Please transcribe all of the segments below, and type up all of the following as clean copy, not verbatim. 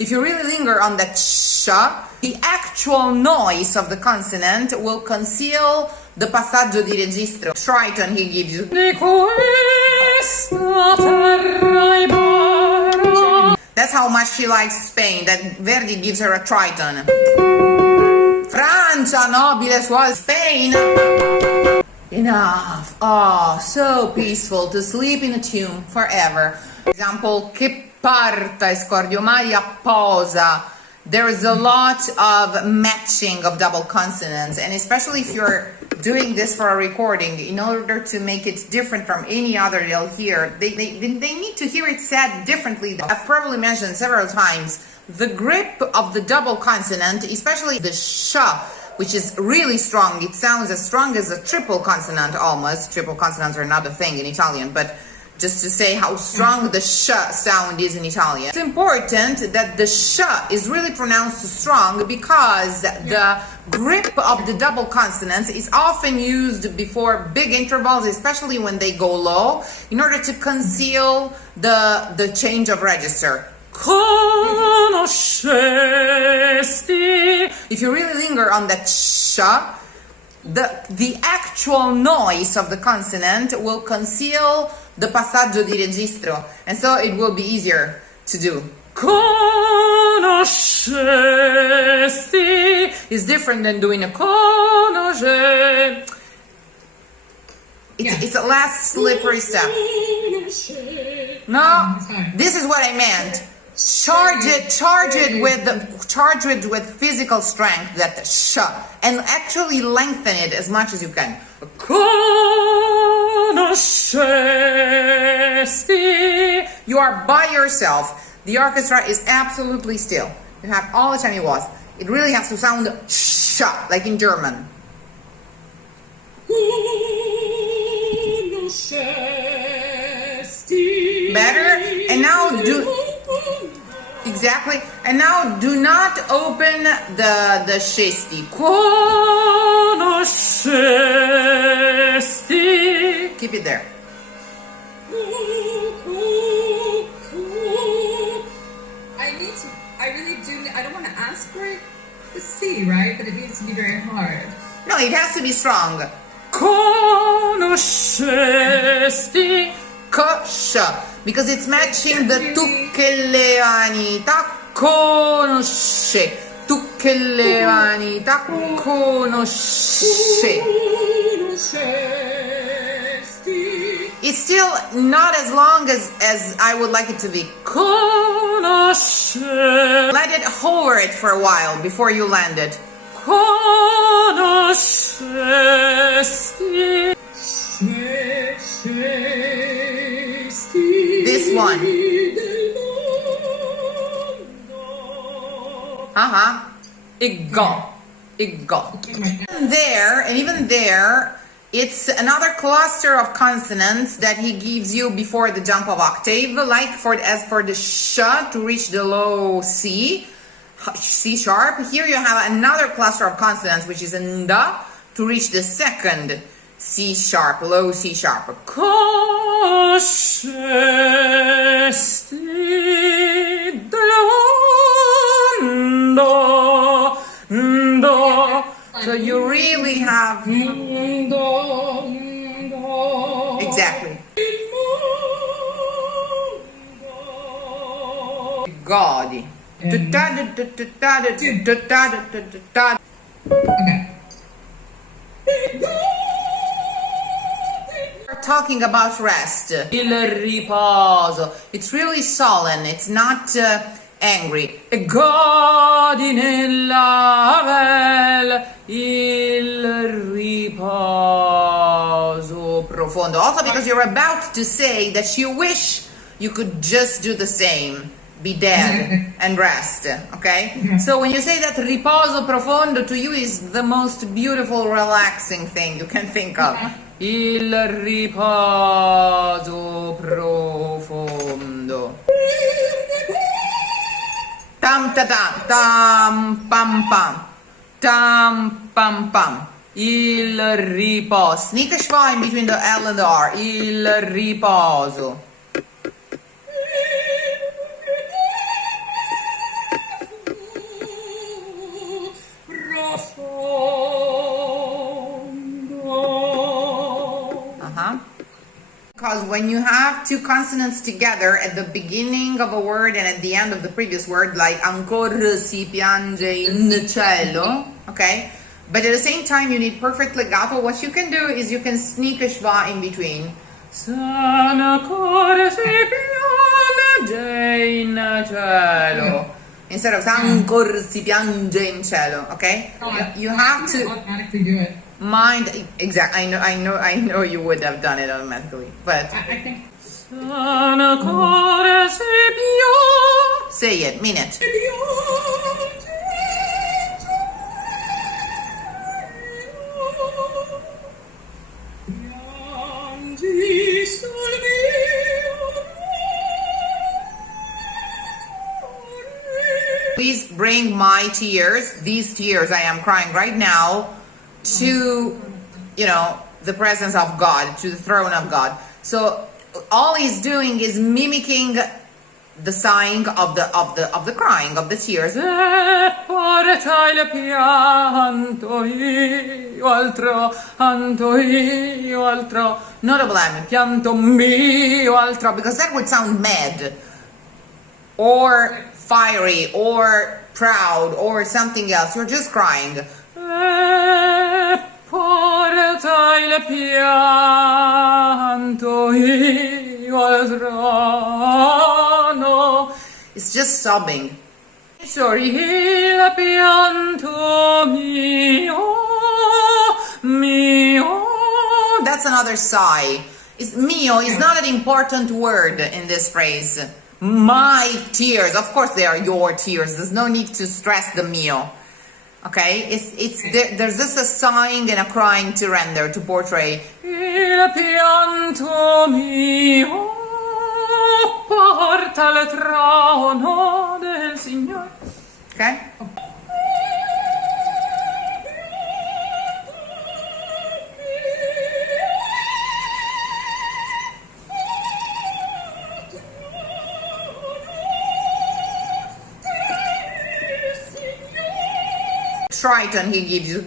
If you really linger on that sh, the actual noise of the consonant will conceal the passaggio di registro. Tritone he gives you. That's how much she likes Spain, that Verdi gives her a tritone. Francia, nobile suave. Spain. Enough. Oh, so peaceful to sleep in a tune forever. For example, che parta e scordio mai apposa. There is a lot of matching of double consonants, and especially if you're doing this for a recording, in order to make it different from any other you'll hear, they need to hear it said differently. I've probably mentioned several times the grip of the double consonant, especially the sh, which is really strong. It sounds as strong as a triple consonant almost. Triple consonants are not a thing in Italian, but just to say how strong the sh sound is in Italian. It's important that the sh is really pronounced strong because the grip of the double consonants is often used before big intervals, especially when they go low, in order to conceal the change of register. Conoscesti. If you really linger on that sh, the actual noise of the consonant will conceal the passaggio di registro, and so it will be easier to do. Conoscesti is different than doing a conosce. It's a last slippery step. No, this is what I meant. Charge it with physical strength, that sh, and actually lengthen it as much as you can. Conoscesti. You are by yourself. The orchestra is absolutely still. You have all the time you want. It really has to sound sh, like in German. Better. And now exactly. And now do not open the scesti. Conoscesti. Keep it there. I don't want to ask for it to C, right? But it needs to be very hard. No, it has to be strong. Conoscesti. Cosh. Because it's matching the tu che le vanità conosce. Tu che le vanità conosce. It's still not as long as I would like it to be. Conosce. Let it hover it for a while before you land it. Conoscesti. This one. Iggo. And even there, it's another cluster of consonants that he gives you before the jump of octave, like as for the sh to reach the low C sharp. Here you have another cluster of consonants, which is nda, to reach the second C sharp, low C sharp. So you really have exactly. Godi. Okay. We're talking about rest. Il riposo. It's really solemn. It's not angry. Godi nella vel il riposo profondo. Also because you're about to say that you wish you could just do the same. Be dead and rest, okay? So when you say that riposo profondo to you is the most beautiful, relaxing thing you can think of. Il riposo profondo. Tam ta tam, tam pam pam, tam pam pam. Il riposo. Sneak a schwa in between the L and the R. Il riposo. when you have two consonants together at the beginning of a word and at the end of the previous word, like ancora si piange in cielo, okay? But at the same time, you need perfect legato. What you can do is you can sneak a schwa in between. S'ancora si piange in cielo. Instead of ancora si piange in cielo, okay? You have to automatically do it. mind exactly. I know you would have done it automatically, but I think. say it, mean it. Please bring my tears, these tears I am crying right now, to, you know, the presence of God, to the throne of God. So all he's doing is mimicking the sighing of the crying, of the tears. No double M, pianto mio altro, because that would sound mad, or fiery, or proud, or something else. You're just crying. It's just sobbing. Sorry, that's another sigh. Mio is not an important word in this phrase. My tears, of course they are your tears. There's no need to stress the mio. Okay, there's just a sighing and a crying to render, to portray. Il pianto mio porta al trono del Signore. Okay? Tritone he gives you.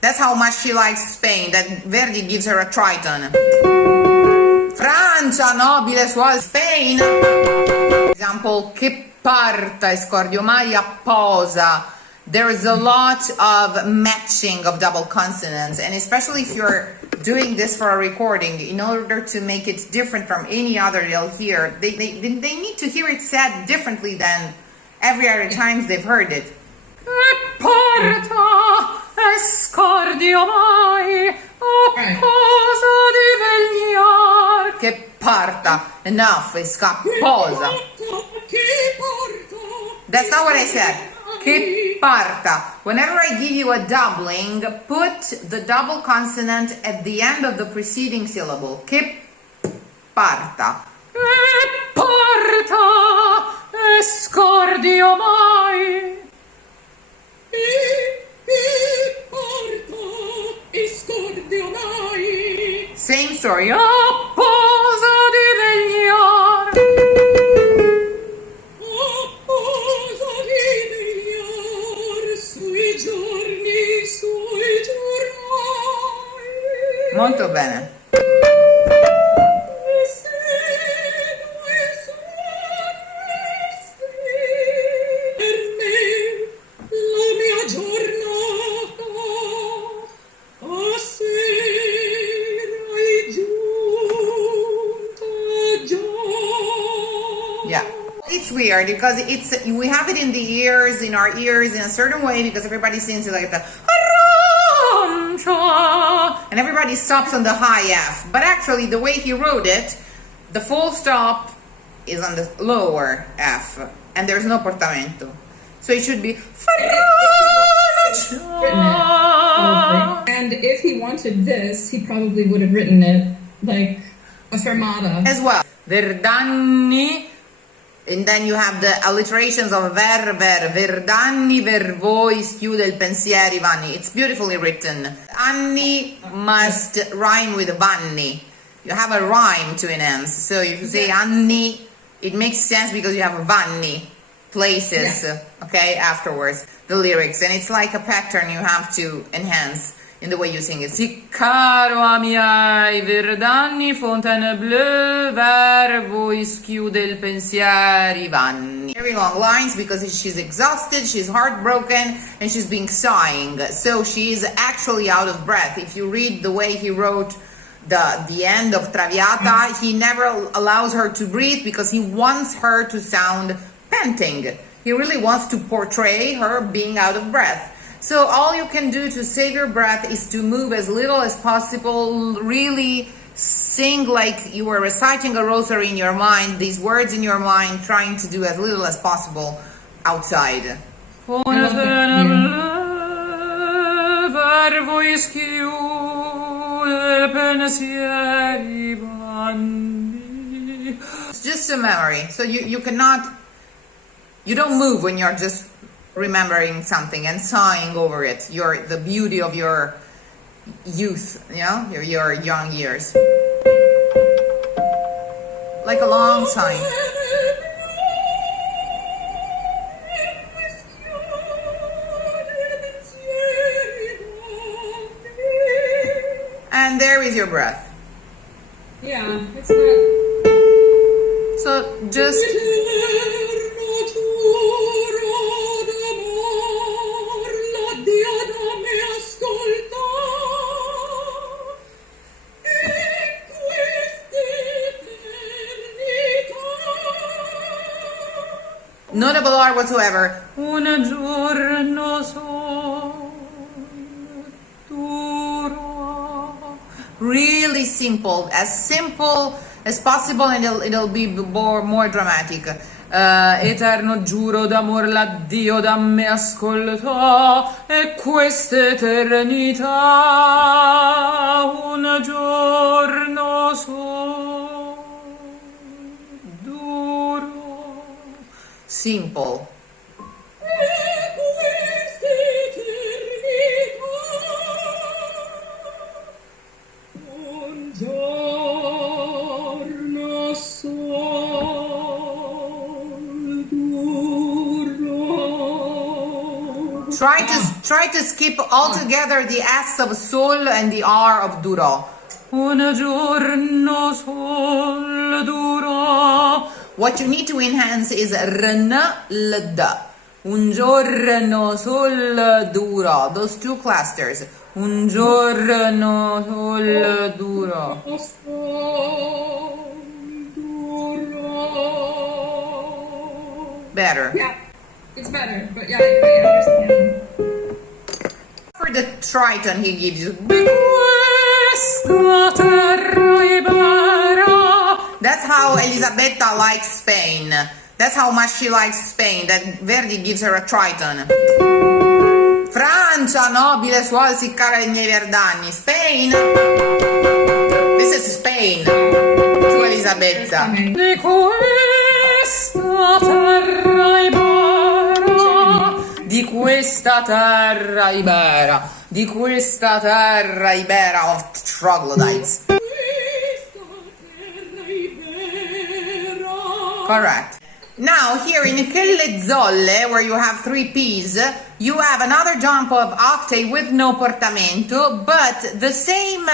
That's how much she likes Spain, that Verdi gives her a tritone. Francia, nobile, suave. Spain. Example, che parta, scordio mai apposa. There is a lot of matching of double consonants, and especially if you're doing this for a recording, in order to make it different from any other you'll hear, they need to hear it said differently than every other times they've heard it. Porta scordio mai apposa di vegliar. Che parta. Enough, scapposa. That's not what I said. Che parta. Whenever I give you a doubling, put the double consonant at the end of the preceding syllable. Che parta. Che parta. Scordio mai. Same story. Apposa di vegliar. Apposa di vegliar sui giorni. Molto bene. It's weird because we have it in the ears, in our ears, in a certain way, because everybody sings it like the and everybody stops on the high F. But actually, the way he wrote it, the full stop is on the lower F, and there's no portamento. So it should be. And if he wanted this, he probably would have written it like a fermata as well. Verdanni. And then you have the alliterations of verdanni, ver voi, schiude il pensieri, vanni. It's beautifully written. Anni must rhyme with vanni. You have a rhyme to enhance. So if you say anni, it makes sense because you have vanni, places, okay, afterwards, the lyrics. And it's like a pattern you have to enhance. in the way you sing it. Si caro a miei verdani, fontaine bleue, ver voi schiude il pensieri vanni. Very long lines because she's exhausted, she's heartbroken, and she's being sighing. So she is actually out of breath. If you read the way he wrote the end of Traviata, he never allows her to breathe because he wants her to sound panting. He really wants to portray her being out of breath. So all you can do to save your breath is to move as little as possible, really sing like you were reciting a rosary in your mind, these words in your mind, trying to do as little as possible outside. It's just a memory, so you don't move when you're just remembering something and sighing over it. The beauty of your youth, your young years. Like a long sigh. And there is your breath. Yeah, it's not. So just no double R whatsoever. Un giorno sol duro. Really simple as possible, and it'll be more dramatic. Eterno giuro d'amor l'addio da me ascoltò, e quest'eternità un giorno sol duro. Simple. Try to skip altogether the S of sol and the R of duro. Un giorno sol duro. What you need to enhance is rn ld. Un giorno sol duro. Those two clusters. Un giorno sol duro. Better. Yeah, it's better, but yeah, I understand. For the tritone he gives you. That's how Elisabetta likes Spain. That's how much she likes Spain, that Verdi gives her a tritone. Francia, nobile suol si cara i miei verdani. Spain. This is Spain. To Elisabetta. Di questa terra ibera. Di questa terra ibera. Di questa terra ibera of troglodites. Correct. Now here in Che le zolle, where you have 3 P's, you have another jump of octave with no portamento, but the same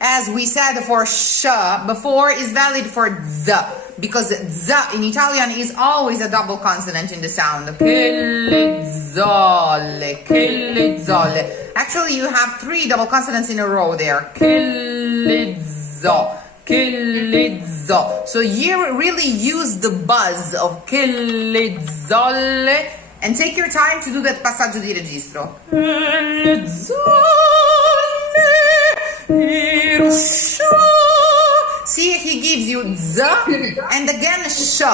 as we said for sh before is valid for z, because z in Italian is always a double consonant in the sound. Che le zolle, che le zolle. Actually you have 3 double consonants in a row there. Che le zo. So you really use the buzz of che le zolle and take your time to do that passaggio di registro. Le zolle, see, he gives you z and again sh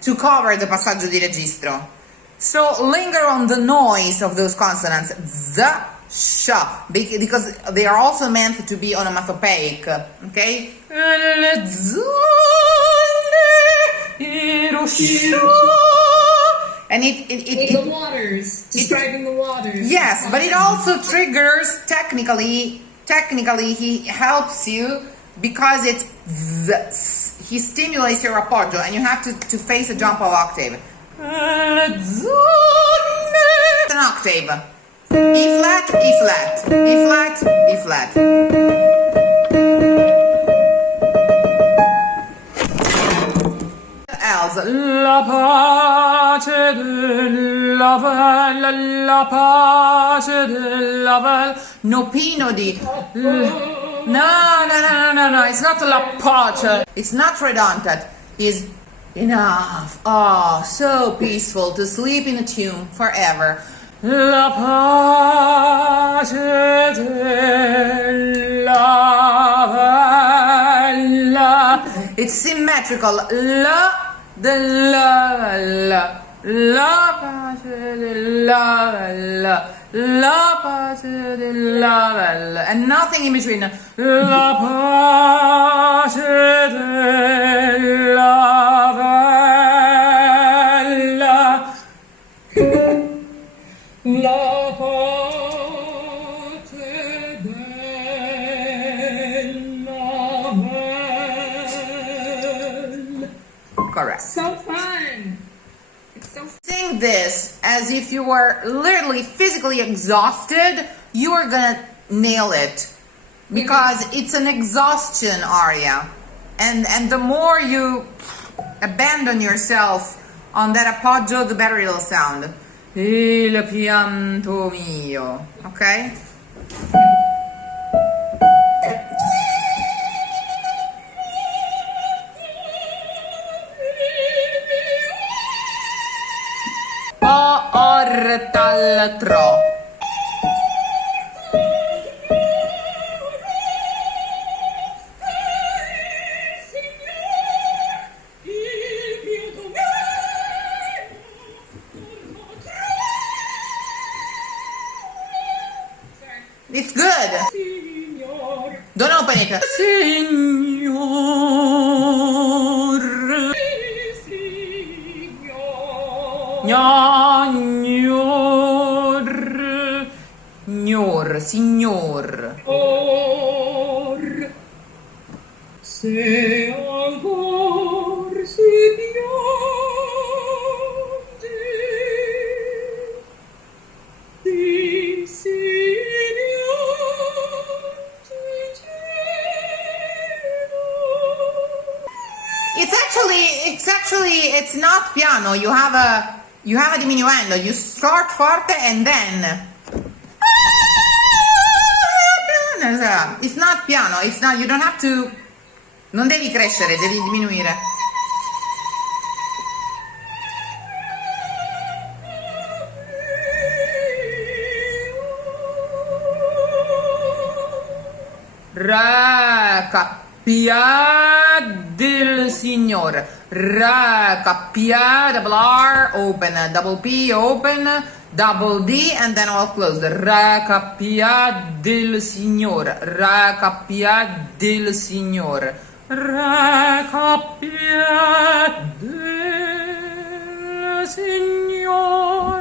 to cover the passaggio di registro. So linger on the noise of those consonants, z, sh, because they are also meant to be onomatopoeic, okay? And the waters, describing the waters. Yes, but it also triggers, technically he helps you because it's z, he stimulates your appoggio and you have to face a jump of octave. It's an octave. E flat, E flat, E flat, E flat. Else, la pace della bella, la pace della bella. No pino di. No, it's not la pace. It's not redundant. It's enough. Oh, so peaceful to sleep in a tune forever. La pace della bella. It's symmetrical. La pace della bella. La pace della bella, and nothing in between. La pace della bella. La pace della bella. Correct. So fun. It's so Sing this as if you were literally physically exhausted. You are gonna nail it because it's an exhaustion aria, and the more you abandon yourself on that appoggio, the better it'll sound. Il pianto mio, okay? Tal tro. It's good. Don't open it. Signor. Signor. Se ancor si piange di si It's not piano. You have a diminuendo. You start forte and then. It's not piano. It's not. You don't have to. Non devi crescere, devi diminuire. Re cappia del Signore. Re cappia, double R, open, double P, open, double D, and then all closed. Re cappia del Signore. Re cappia del Signore. Re cappia del Signore.